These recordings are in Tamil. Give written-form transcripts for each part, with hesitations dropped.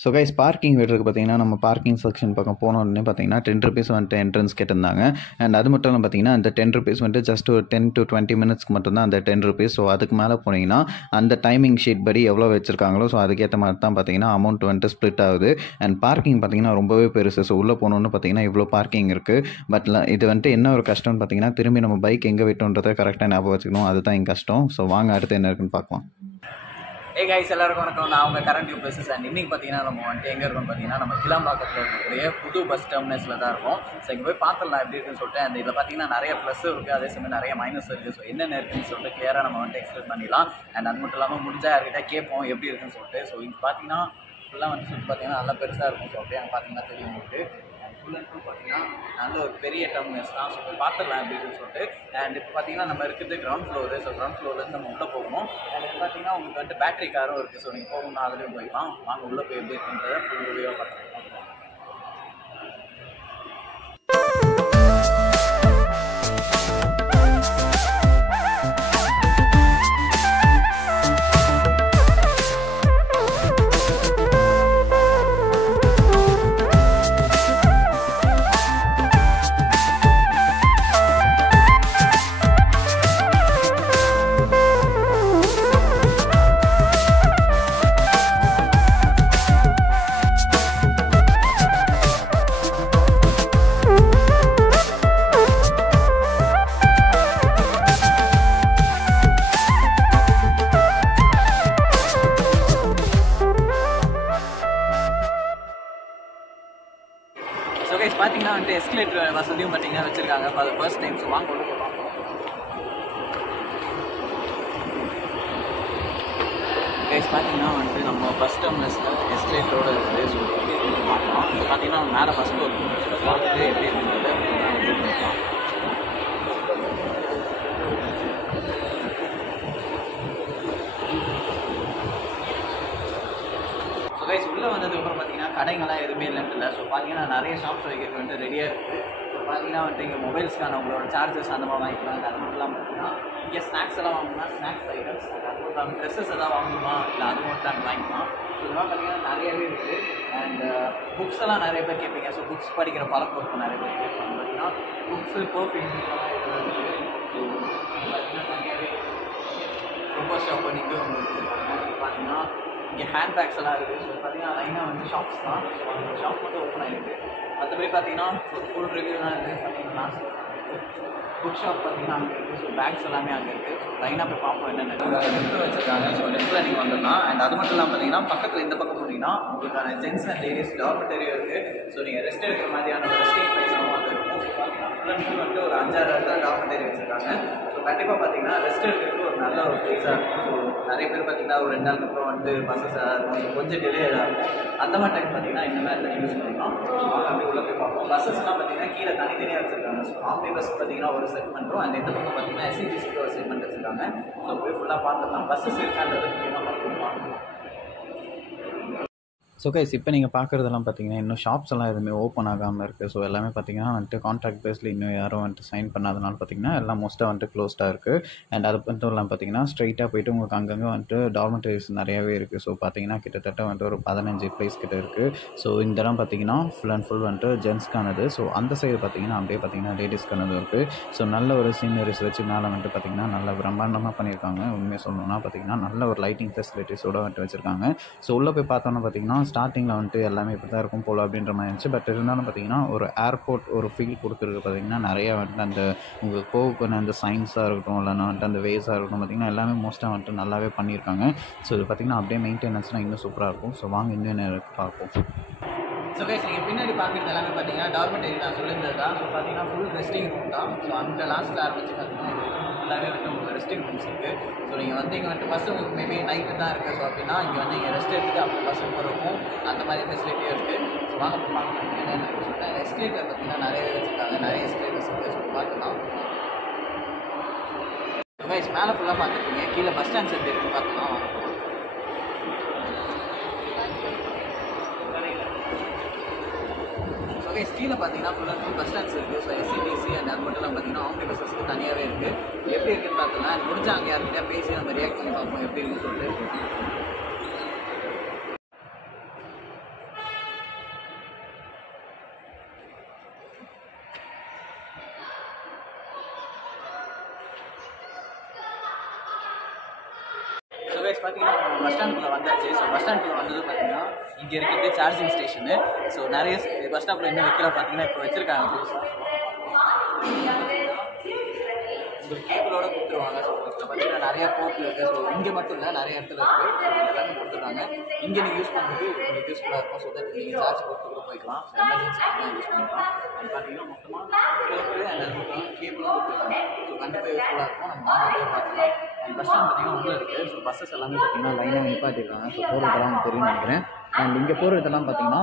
ஸோ கைஸ் பார்க்கிங் விடுறதுக்கு பார்த்தீங்கன்னா நம்ம பார்க்கிங் செக்ஷன் பக்கம் போனோடனே பார்த்தீங்கன்னா ₹10 வந்துட்டு என்ட்ரன்ஸ் கேட்டிருந்தாங்க. அண்ட் அது மட்டும் இல்லாமல் பார்த்தீங்கன்னா அந்த ₹10 வந்துட்டு ஜஸ்ட் ஒரு 10 to 20 மினிட்ஸ்க்கு மட்டும்தான் அந்த ₹10. ஸோ அதுக்கு மேலே போனீங்கன்னா அந்த டைமிங் ஷீட் படி எவ்வளோ வச்சுருக்காங்களோ ஸோ அதுக்கேற்ற மாதிரி தான் பார்த்தீங்கன்னா அமௌண்ட் வந்துட்டு ஸ்ப்ளிட் ஆகுது. அண்ட் பார்க்கிங் பார்த்தீங்கன்னா ரொம்பவே பெருசு. ஸோ உள்ளே போனோன்னு பார்த்தீங்கன்னா இவ்வளோ பார்க்கிங் இருக்குது. பட் இது வந்துட்டு என்ன ஒரு கஷ்டம்னு பார்த்தீங்கன்னா திரும்பி நம்ம பைக் எங்கே விட்டோன்றதை கரெக்டாக ஞாபகம் வச்சுக்கணும். அதுதான் எங்கள் கஷ்டம். ஸோ வாங்க அடுத்து என்ன இருக்குன்னு பார்க்கலாம். கைஸ் எல்லாருக்கும் வணக்கம். நான் அவங்க கரண்ட் யூபிஎஸ் அண்ட் இன்னைக்கு பார்த்தீங்கன்னா நம்ம வந்துட்டு எங்கே இருக்கோம்னு பார்த்தீங்கன்னா நம்ம கிளாம்பாக்கத்தில் இருக்கக்கூடிய புது பஸ் டெர்மினஸில் தான் இருக்கும். ஸோ இங்கே போய் பார்த்துடலாம் எப்படி இருக்குன்னு சொல்லிட்டு. அந்த இதில் பார்த்தீங்கன்னா நிறைய ப்ளஸ் இருக்குது, அதே சமயம் நிறைய மைனஸ் இருக்குது. ஸோ என்னென்ன இருக்குன்னு சொல்லிட்டு கிளியராக நம்ம வந்துட்டு எக்ஸ்பிளைன் பண்ணிடலாம். அண்ட் அது மட்டும் இல்லாமல் முடிஞ்சால் யார்கிட்ட கேட்போம் எப்படி இருக்குன்னு சொல்லிட்டு. ஸோ இங்கே பார்த்தீங்கன்னா ஃபுல்லாக வந்து சுற்றி பார்த்தீங்கன்னா நல்லா பெருசாக இருக்கும். ஸோ அப்படியே அங்கே பார்த்தீங்கன்னா தெரியும் உங்களுக்கு. ஃபுல் அண்ட் ஃபுல் பார்த்தீங்கன்னா நல்ல ஒரு பெரிய டெர்மினஸ் தான். ஸோ பார்த்துடலாம் அப்படின்னு சொல்லிட்டு. அண்ட் இப்போ பார்த்தீங்கன்னா நம்ம இருக்கிறது கிரவுண்ட் ஃப்ளோரு. ஸோ கிரவுண்ட் ஃப்ளோர்லேருந்து நம்ம உள்ளே போகணும். அண்ட் இப்போ பார்த்தீங்கன்னா உங்களுக்கு வந்துட்டு பேட்டரி காரும் இருக்குது. ஸோ நீங்கள் போகணும்னா அதுலேயும் போய்க்கலாம். வாங்க உள்ளே போய் எப்படி இருக்குன்றதை ஃபுல் வீடியோ பார்த்துக்கலாம். ஸோ கைஸ் பார்த்தீங்கன்னா வந்துட்டு எஸ்கலேட்டர் வசதியும் பார்த்தீங்கன்னா வச்சுருக்காங்க ஃபார் ஃபர்ஸ்ட் டைம். ஸோ வாங்க உள்ள போகலாம். கைஸ் பார்த்தீங்கன்னா வந்துட்டு நம்ம பஸ் டெர்மினஸில் எஸ்கலேட்டரோடு இருக்குது. ஸோ பார்க்கலாம். பார்த்தீங்கன்னா மேலே ஃபஸ்ட்டு ஒரு பார்த்துட்டு எப்படி இருக்குன்றது பார்க்கலாம். கைஸ் உள்ளே வந்ததுக்கப்புறம் பார்த்தீங்கன்னா கடைங்கள்லாம் எதுவுமே இல்லைன்னு இல்லை. ஸோ பார்த்தீங்கன்னா நிறைய ஷாப்ஸ் வைக்கிறது வந்துட்டு ரெடியாக இருக்குது. ஸோ பார்த்தீங்கன்னா வந்துட்டு இங்கே மொபைல்ஸ்க்கான உங்களோட சார்ஜஸ் அந்த மாதிரி வாங்கிக்கலாம். அது மட்டும் இல்லாமல் பார்த்தீங்கன்னா இங்கே ஸ்நாக்ஸ் எல்லாம் வாங்கணும்னா ஸ்நாக்ஸ் ஐட்டம்ஸ், அது மட்டும் இல்லாமல் ட்ரெஸ்ஸஸ் எதாவது வாங்கணுமா இல்லை அது மட்டும் அங்கே வாங்கிக்கலாம். ஸோ இதெல்லாம் பார்த்தீங்கன்னா நிறையவே இருக்குது. அண்ட் புக்ஸ் எல்லாம் நிறைய பேர் கேட்பீங்க. ஸோ புக்ஸ் படிக்கிற பழக்கம் இருக்கும் நிறைய பேர் கேட்பாங்க. பார்த்தீங்கன்னா புக்ஸு பர்ஃப்யூம் இதெல்லாம் இருக்குது. ஸோ பார்த்தீங்கன்னா நிறையவே சூப்பர் ஷாப் பண்ணிட்டு உங்களுக்கு பார்த்தீங்கன்னா இங்கே ஹேண்ட் பேக்ஸ் எல்லாம் இருக்குது. ஸோ பார்த்தீங்கன்னா லைனாக வந்து ஷாப்ஸ் தான். ஸோ அந்த ஷாப் மட்டும் ஓப்பன் ஆகிருக்கு. மற்றபடி பார்த்தீங்கன்னா ஒரு ஃபுல் ரிவ்யூ தான் இருக்குது. பார்த்தீங்கன்னா புக் ஷாப் பார்த்தீங்கன்னா அங்கே இருக்குது. ஸோ பேக்ஸ் எல்லாமே அங்கே இருக்குது. ஸோ லைனாக போய் பார்ப்போம் என்னென்ன லிஃப்ட் வச்சுருக்காங்க. ஸோ லிஃப்ட்டில் நீங்கள் வந்துடலாம். அண்ட் அது மட்டும் இல்லாமல் பார்த்தீங்கன்னா பக்கத்தில் இந்த பக்கம் போனீங்கன்னா உங்களுக்கான ஜென்ஸ் அண்ட் லேடிஸ் டார்மெட்டரியும் இருக்குது. ஸோ நீங்கள் ரெஸ்ட் எடுக்கிற மாதிரியான ஒரு ரெஸ்டிங் ப்ளேஸாகவும் அது இருக்கும். ஸோ பார்த்தீங்கன்னா ஃபுல் அண்ட் ஃபுல் வந்துட்டு ஒரு 5-6 இடத்துல டார்மெட்டரி வச்சுருக்காங்க. ஸோ கண்டிப்பாக பார்த்தீங்கன்னா ரெஸ்ட் எடுக்கிறதுக்கு ஒரு நல்ல ஒரு ப்ளேஸாக இருக்கும். ஸோ நிறைய பேர் பார்த்தீங்கன்னா ஒரு 2 நாளுக்கு அப்புறம் வந்து பஸ்ஸஸ் இருக்கும், கொஞ்சம் டிலே இருக்கும். அந்த மாதிரி டைம் பார்த்தீங்கன்னா இந்த மாதிரி யூஸ் பண்ணிக்கலாம். ஸோ அப்படி உள்ள போய் பார்ப்போம். பஸ்ஸஸ்லாம் பார்த்தீங்கன்னா கீழே தனித்தனியாக வச்சுருக்காங்க. ஸோ ஆம்னி பஸ் பார்த்தீங்கன்னா ஒரு செக்மெண்ட்டும் அண்ட் இந்த பக்கம் பார்த்தீங்கன்னா எஸ்சிபிசிக்கு ஒரு செக்மெண்ட் வச்சுருக்காங்க. ஸோ போய் ஃபுல்லாக பார்த்துக்கலாம். பஸ்ஸஸ் இருக்கான்றது முக்கியமாக பார்த்துக்கலாம். ஸோ கைஸ் இப்போ நீங்கள் பார்க்குறதெல்லாம் பார்த்தீங்கன்னா இன்னும் ஷாப்ஸ் எல்லாம் எதுவுமே ஓப்பன் ஆகாமல் இருக்குது. ஸோ எல்லாமே பார்த்தீங்கன்னா வந்துட்டு கான்ட்ராக்ட் பேஸில் இன்னும் யாரும் வந்துட்டு சைன் பண்ணாதனால பார்த்தீங்கன்னா எல்லாம் மோஸ்ட்டாக வந்துட்டு க்ளோஸ்டாக இருக்குது. அண்ட் அது மட்டும் இல்லாமல் பார்த்தீங்கன்னா ஸ்ட்ரைட்டாக போய்ட்டு உங்களுக்கு அங்கங்கே வந்துட்டு டார்மெட்டரிஸ் நிறையாவே இருக்குது. ஸோ பார்த்தீங்கன்னா கிட்டத்தட்ட வந்துட்டு ஒரு 15 பிளேஸ் கிட்ட இருக்குது. ஸோ இந்த இடம் பார்த்தீங்கன்னா ஃபுல் அண்ட் ஃபுல் வந்துட்டு ஜென்ஸ்க்கானது. ஸோ அந்த சைடு பார்த்தீங்கன்னா அப்படியே பார்த்தீங்கன்னா லேடிஸ்க்கானது இருக்குது. ஸோ நல்ல ஒரு சீனரிஸ் வச்சு மேலே வந்துட்டு பார்த்தீங்கன்னா நல்ல பிரம்மாண்டமாக பண்ணியிருக்காங்க. உண்மையாக சொல்லணும்னா பார்த்தீங்கன்னா நல்ல ஒரு லைட்டிங் ஃபெசிலிட்டிஸோடு வந்துட்டு வச்சுருக்காங்க. ஸோ உள்ளே போய் பார்த்தோன்னா பார்த்தீங்கன்னா ஸ்டார்டிங்கில் வந்துட்டு எல்லாமே இப்படி தான் இருக்கும் போல் அப்படின்ற மாதிரி இருந்துச்சு. பட் இருந்தாலும் பார்த்தீங்கன்னா ஒரு ஏர்போர்ட் ஒரு ஃபீல் கொடுக்குறது பார்த்தீங்கன்னா நிறையா வந்துட்டு அந்த உங்கள் கோவுக்கான அந்த சயின்ஸாக இருக்கட்டும் இல்லைனா வந்துட்டு அந்த வேஸாக இருக்கட்டும் பார்த்தீங்கன்னா எல்லாமே மோஸ்ட்டாக வந்துட்டு நல்லாவே பண்ணியிருக்காங்க. ஸோ இது பார்த்தீங்கன்னா அப்படியே மெயின்டெனன்ஸ்லாம் இன்னும் சூப்பராக இருக்கும். ஸோ வாங்க இன்னும் நேரம் பார்ப்போம். ஸோ கைஸ் நீங்கள் பின்னாடி பார்க்குறது எல்லாமே பார்த்தீங்கன்னா டார்மெட்டரி நான் சொல்லியிருந்தது தான். ஸோ பார்த்தீங்கன்னா ஃபுல் ரெஸ்டிங் ரூம் தான். ஸோ அங்கே லாஸ்ட்டில் ஆரம்பிச்சு பார்த்தீங்கன்னா ஃபுல்லாகவே வந்து உங்களுக்கு ரெஸ்டிங் ரூம்ஸ் இருக்குது. ஸோ நீங்கள் வந்து இங்கே வந்துட்டு பஸ் உங்களுக்கு மேபி நைட்டு தான் இருக்குது. ஸோ அப்படின்னா இங்கே வந்து இங்கே ரெஸ்ட் எடுத்துகிட்டு அப்படி பஸ் போகிறக்கும் அந்த மாதிரி ஃபெசிலிட்டியும் இருக்குது. ஸோ வாங்க போய் பார்க்கலாம் என்னென்னு சொல்லிட்டு. எஸ்கலேட்டர் பார்த்தீங்கன்னா நிறையவே வச்சுருக்காங்க. நிறைய எஸ்கலேட்டர்ஸ் இருக்குது. ஸோ பார்க்கலாம். கைஸ் மேலே ஃபுல்லாக பார்த்துருக்கீங்க. கீழே பஸ் ஸ்டாண்ட்ஸ் எப்படி இருக்குன்னு பார்க்கலாம். ஸோ கைஸ் கீழே பார்த்தீங்கன்னா full and full bus stands இருக்குது. ஸோ எஸ்சிடிசி அண்ட் அது மட்டும் இல்லாமல் பார்த்தீங்கன்னா ஆம்னி பஸ்ஸஸ்க்கு தனியாகவே இருக்குது. எப்படி இருக்குன்னு பார்த்துக்கலாம். முடிஞ்சா அங்கே யார்கிட்டயா பேசி நம்ம ரியாக்ட் பண்ணி பார்ப்போம் எப்படி இருக்குன்னு சொல்லிட்டு. கைஸ் பார்த்தீங்கன்னா பஸ் ஸ்டாண்டுக்குள்ளே வந்தாச்சு. ஸோ பஸ் ஸ்டாண்டுக்குள்ளே வந்தது பார்த்தீங்கன்னா இங்கே இருக்கிறது சார்ஜிங் ஸ்டேஷனு. ஸோ நிறைய பஸ் ஸ்டாப்பில் இன்னும் வைக்கல பார்த்தீங்கன்னா இப்போ வச்சுருக்காங்க புதுசாக. உங்களுக்கு கேபிளோட கொடுத்துருவாங்க. ஸோ இதில் பார்த்தீங்கன்னா நிறைய போர்ட் இருக்குது. ஸோ இங்கே மட்டும் இல்லை நிறைய இடத்துல இருக்குது. ஸோ எல்லாமே கொடுத்துருக்காங்க. இங்கே நீங்கள் யூஸ் பண்ணுறது உங்களுக்கு யூஸ்ஃபுல்லாக இருக்கும். ஸோ தட் நீங்கள் சார்ஜ் போட்டு கூட போய்க்கலாம். ஸோ எமர்ஜென்சிக்கு யூஸ் பண்ணிக்கலாம். அது பார்த்தீங்கன்னா மொத்தமாக போர்ட்டு அண்ட் அது மட்டும் கேபிளும் கொடுத்துருக்காங்க. ஸோ கண்டிப்பாக யூஸ்ஃபுல்லாக இருக்கும். நம்ம நிறைய பார்க்கலாம். அண்ட் பஸ் ஸ்டாண்ட் பார்த்தீங்கன்னா உள்ளே இருக்குது. ஸோ பஸ்ஸஸ் எல்லாமே பார்த்தீங்கன்னா லைனாக நிப்பாட்டிருக்காங்க. ஸோ போகிறதெல்லாம் தெரியும்னு நினைக்கிறேன். அண்ட் இங்கே போகிறதெல்லாம் பார்த்தீங்கன்னா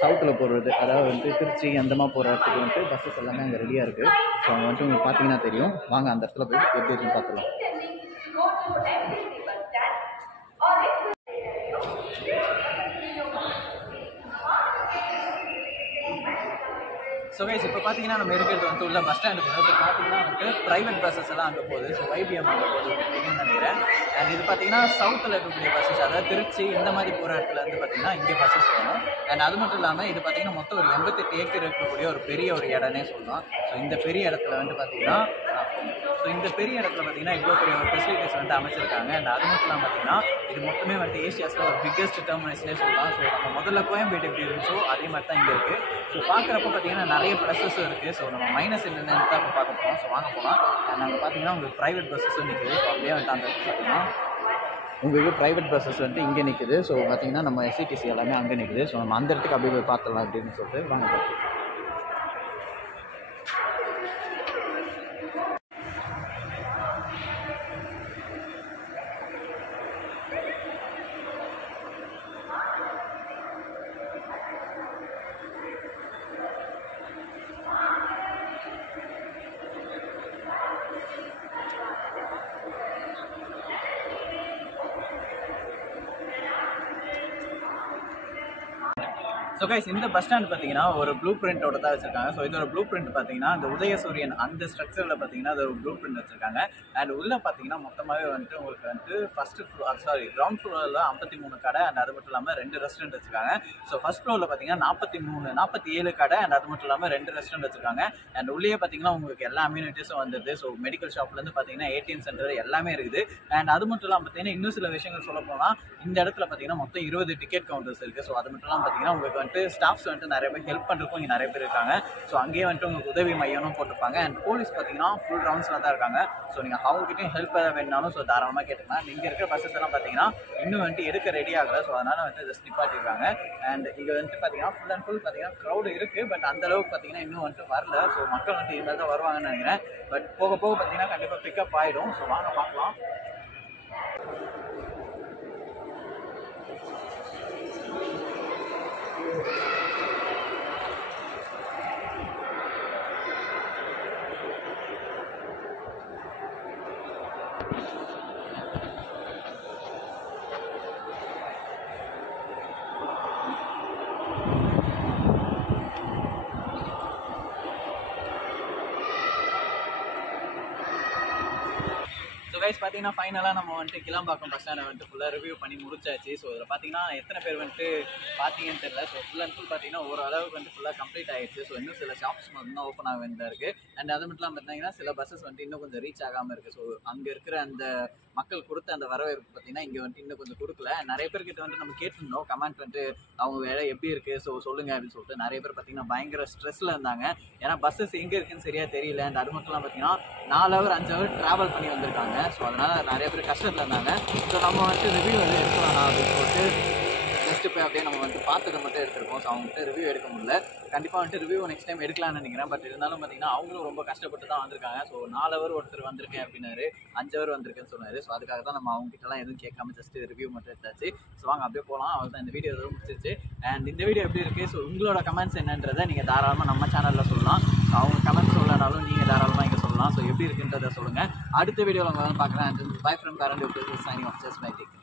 சவுத்தில் போகிறது, அதாவது வந்து திருச்சி அந்த மாதிரி போகிற இடத்துக்கு வந்துட்டு பஸ்ஸஸ் எல்லாமே அங்கே ரெடியாக இருக்குது. ஸோ அங்கே வந்துட்டு உங்களுக்கு பார்த்தீங்கன்னா தெரியும். வாங்க அந்த இடத்துல போய் எப்படி இருக்குன்னு பார்த்துக்கலாம். ஸோ கைஸ் இப்போ பார்த்தீங்கன்னா நம்ம இருக்கிறது வந்து உள்ள பஸ் ஸ்டாண்டு போகிறோம். ஸோ பார்த்தீங்கன்னா வந்துட்டு ப்ரைவேட் பஸ்ஸஸ் எல்லாம் அங்கே போகுது. ஸோ YBM அங்கே போகுது அப்படின்னு நினைக்கிறேன். அண்ட் இது பார்த்தீங்கன்னா சவுத்தில் இருக்கக்கூடிய பஸ்ஸஸ், அதாவது திருச்சி இந்த மாதிரி போகிற இடத்துல வந்து பார்த்தீங்கன்னா இங்கே பஸ்ஸஸ் வரும். அண்ட் அது மட்டும் இல்லாமல் இது பார்த்தீங்கன்னா மொத்தம் ஒரு 88 ஏக்கர் இருக்கக்கூடிய ஒரு பெரிய ஒரு இடம்னே சொல்லலாம். ஸோ இந்த பெரிய இடத்துல வந்து பார்த்தீங்கன்னா இவ்வளோ பெரிய ஒரு ஃபெசிலிட்டிஸ் வந்து அமைச்சிருக்காங்க. அண்ட் அது மட்டும் இல்லாமல் பார்த்தீங்கன்னா இது மொத்தமே வந்து ஏசியாஸில் ஒரு பிக்கெஸ்ட் டெர்மினஸ்னே சொல்லலாம். ஸோ நம்ம முதல்ல கோயம்பேடு எப்படி இருந்துச்சோ அதே மாதிரி தான் இங்கே இருக்குது. ஸோ பார்க்குறப்ப பார்த்தீங்கன்னா நிறைய ப்ளஸஸும் இருக்குது. ஸோ நம்ம மைனஸ் என்னென்னு தான் இப்போ பார்க்க போகிறோம். ஸோ வாங்க போகலாம். அண்ட் அங்கே பார்த்தீங்கன்னா உங்களுக்கு ப்ரைவேட் பஸ்ஸஸும் நிற்குது. ஸோ அப்படியே வந்து அந்த பார்த்தீங்கன்னா உங்களுக்கு ப்ரைவேட் பஸ்ஸஸ் வந்துட்டு இங்கே நிற்குது. ஸோ பார்த்தீங்கன்னா நம்ம SCTC எல்லாமே அங்கே நிற்குது. ஸோ நம்ம அந்த இடத்துக்கு அப்படியே போய் பார்த்துடலாம் அப்படின்னு சொல்லிட்டு வாங்க பார்த்து. ஸோ கைஸ் இந்த பஸ் ஸ்டாண்ட் பார்த்தீங்கன்னா ஒரு ப்ளூ பிரிண்டோட தான் வச்சிருக்காங்க. ஸோ இதோட ப்ளூ பிரிண்ட் பார்த்தீங்கன்னா இந்த உதயசூரியன் அந்த ஸ்ட்ரக்சரில் பார்த்தீங்கன்னா அது ஒரு ப்ளூ பிரிண்ட் வச்சிருக்காங்க. அண்ட் உள்ளே பார்த்தீங்கன்னா மொத்தமாகவே வந்துட்டு உங்களுக்கு வந்துட்டு கிரவுண்ட் ஃப்ளோரில் 53 கடை அண்ட் அது மட்டும் இல்லாமல் 2 ரெஸ்டாரண்ட் வச்சிருக்காங்க. ஸோ ஃபர்ஸ்ட் ஃப்ளோரில் பார்த்தீங்கன்னா 47 கடை அண்ட் அது மட்டும் இல்லாமல் 2 ரெஸ்டாரண்ட் வச்சிருக்காங்க. அண்ட் உள்ளே பார்த்தீங்கன்னா உங்களுக்கு எல்லா அம்யூனிட்டிஸும் வந்துடுது. ஸோ மெடிக்கல் ஷாப்லேருந்து பார்த்தீங்கன்னா ATM சென்டர் எல்லாமே இருக்குது. அண்ட் அது மட்டும் இல்லாமல் பார்த்தீங்கன்னா இன்னும் சில விஷயங்கள் சொல்ல போனால் இந்த இடத்துல பார்த்தீங்கன்னா மொத்தம் 20 டிக்கெட் கவுண்டர்ஸ் இருக்குது. ஸோ அது மட்டும் இல்லாமல் பார்த்தீங்கன்னா உங்களுக்கு வந்துட்டு ஸ்டாஃப்ஸ் வந்துட்டு நிறைய பேர் ஹெல்ப் பண்ணுறதுக்கும் இங்கே நிறைய பேர் இருக்காங்க. ஸோ அங்கேயே வந்துட்டு உங்களுக்கு உதவி மையம்னு போட்டிருப்பாங்க. அண்ட் போலீஸ் பார்த்தீங்கன்னா ஃபுல் ரவுண்ட்ஸில் தான் இருக்காங்க. ஸோ நீங்கள் அவங்ககிட்டையும் ஹெல்ப் ஏதாவது வேணுனாலும் ஸோ தாராளமாக கேட்டுக்கலாம். இங்கே இருக்கிற பஸ்ஸஸ் எல்லாம் பார்த்தீங்கன்னா இன்னும் வந்துட்டு எடுக்க ரெடி ஆகலை. ஸோ அதனால் வந்துட்டு ஜஸ்ட் நிப்பாட்டிருக்காங்க. அண்ட் இங்கே வந்துட்டு பார்த்தீங்கன்னா ஃபுல் அண்ட் ஃபுல் பார்த்தீங்கன்னா க்ரௌடு இருக்குது. பட் அந்தளவுக்கு பார்த்தீங்கன்னா இன்னும் வந்துட்டு வரல. ஸோ மக்கள் வந்துட்டு இனிமேல் தான் வருவாங்கன்னு நினைக்கிறேன். பட் போக போக பார்த்தீங்கன்னா கண்டிப்பாக பிக்கப் ஆகிடும். ஸோ வாங்க பார்க்கலாம். ஸோ கைஸ் பார்த்தீங்கன்னா ஃபைனலாக நம்ம வந்துட்டு கிளாம்பாக்கம் பஸ் ஸ்டாண்டை வந்துட்டு ஃபுல்லாக ரிவ்யூ பண்ணி முடிச்சாச்சு. ஸோ இதில் பார்த்தீங்கன்னா எத்தனை பேர் வந்துட்டு பார்த்தீங்கன்னு தெரியல. ஸோ ஃபுல் அண்ட் ஃபுல் பார்த்தீங்கன்னா ஓரளவுக்கு வந்து ஃபுல்லாக கம்ப்ளீட் ஆகிடுச்சு. ஸோ இன்னும் சில ஷாப்ஸ் மட்டும் தான் ஓப்பன் ஆக வேண்டியதாக இருக்குது. அண்ட் அது மட்டும் இல்லாமல் பார்த்தீங்கன்னா சில பஸ்ஸஸ் வந்துட்டு இன்னும் கொஞ்சம் ரீச் ஆகாமல் இருக்குது. ஸோ அங்கே இருக்கிற அந்த மக்கள் கொடுத்த அந்த வரவேற்பு பார்த்தீங்கன்னா இங்கே வந்துட்டு இன்னும் கொஞ்சம் கொடுக்கல. நிறைய பேர்கிட்ட வந்துட்டு நம்ம கேட்டிருந்தோம் கமெண்ட் வந்துட்டு அவங்க வேலை எப்படி இருக்குது ஸோ சொல்லுங்கள் அப்படின்னு சொல்லிட்டு. நிறைய பேர் பார்த்தீங்கன்னா பயங்கர ஸ்ட்ரெஸ்ஸில் இருந்தாங்க. ஏன்னா பஸ்ஸஸ் எங்கே இருக்குன்னு சரியாக தெரியல. அண்ட் அது மட்டும் இல்லாமல் பார்த்தீங்கன்னா 4 hour 5 hour ட்ராவல் பண்ணி வந்திருக்காங்க. ஸோ அதனால் நிறைய பேர் கஷ்டத்தில் இருந்தாங்க. ஸோ நம்ம வந்துட்டு ரிவ்யூ வந்து எடுக்கலாம் அப்படின்னு சொல்லிட்டு நெக்ஸ்ட்டு போய் அப்படியே நம்ம வந்து பார்த்துட்டு மட்டும் எடுத்துருக்கோம். ஸோ அவங்ககிட்ட ரிவ்யூ எடுக்க முடியல. கண்டிப்பாக வந்துட்டு ரிவ்யூ நெக்ஸ்ட் டைம் எடுக்கலாம்னு நினைக்கிறேன். பட் இருந்தாலும் பார்த்தீங்கன்னா அவங்களும் ரொம்ப கஷ்டப்பட்டு தான் வந்திருக்காங்க. ஸோ 4 hour ஒருத்தர் வந்திருக்கேன் அப்படின்னாரு, 5 hour வந்திருக்கேன்னு சொன்னார். ஸோ அதுக்காக தான் நம்ம அவங்ககிட்டலாம் எதுவும் கேட்காம ஜஸ்ட் ரிவ்யூ மட்டும் எடுத்தாச்சு. ஸோ வாங்க அப்படியே போகலாம். அவள் தான் இந்த வீடியோ எதுவும் முடிச்சிருச்சு. அண்ட் இந்த வீடியோ எப்படி இருக்குது, ஸோ உங்களோட கமெண்ட்ஸ் என்னன்றதை நீங்கள் தாராளமாக நம்ம சேனலில் சொல்லலாம். ஸோ அவங்க கமெண்ட்ஸ் சொல்லனாலும் நீங்கள் தாராளமாக இங்கே சொல்லலாம். ஸோ எப்படி இருக்குன்றதை சொல்லுங்கள். அடுத்த வீடியோவில் உங்களை பார்க்குறேன். By from parent signing off just bye take.